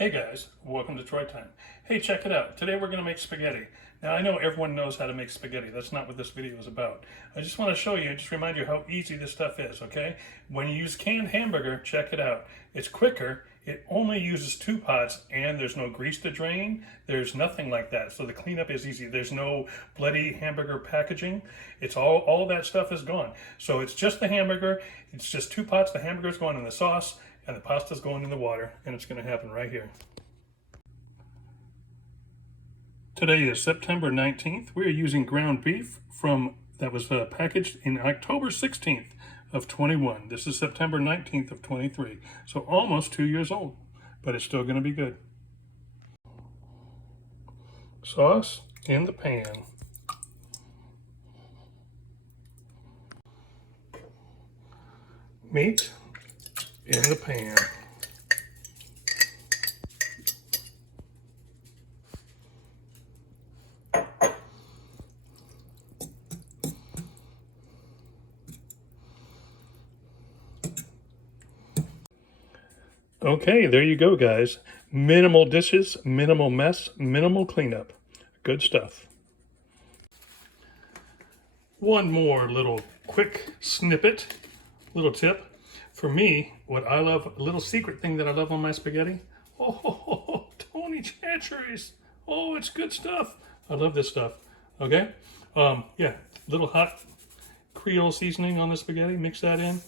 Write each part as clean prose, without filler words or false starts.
Hey guys, welcome to Troy Time. Hey, check it out. Today we're going to make spaghetti. Now I know everyone knows how to make spaghetti. That's not what this video is about. I just want to show you, just remind you how easy this stuff is, okay? When you use canned hamburger, check it out. It's quicker. It only uses 2 pots and there's no grease to drain. There's nothing like that. So the cleanup is easy. There's no bloody hamburger packaging. It's all that stuff is gone. So it's just the hamburger. It's just 2 pots. The hamburger's going in the sauce and the pasta's going in the water, and it's going to happen right here. Today is September 19th. We are using ground beef that was packaged in October 16th of 21. This is September 19th of 23. So almost 2 years old, but it's still going to be good. Sauce in the pan. Meat in the pan. Okay, there you go, guys. Minimal dishes, minimal mess, minimal cleanup. Good stuff. One more little quick snippet, little tip. For me, what I love, a little secret thing that I love on my spaghetti. Oh, Tony Chachere's. Oh, it's good stuff. I love this stuff. Okay? Yeah, little hot Creole seasoning on the spaghetti. Mix that in.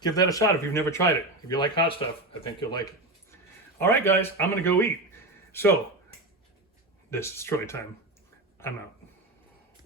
Give that a shot if you've never tried it. If you like hot stuff, I think you'll like it. All right, guys, I'm going to go eat. So, this is Troy Time. I'm out.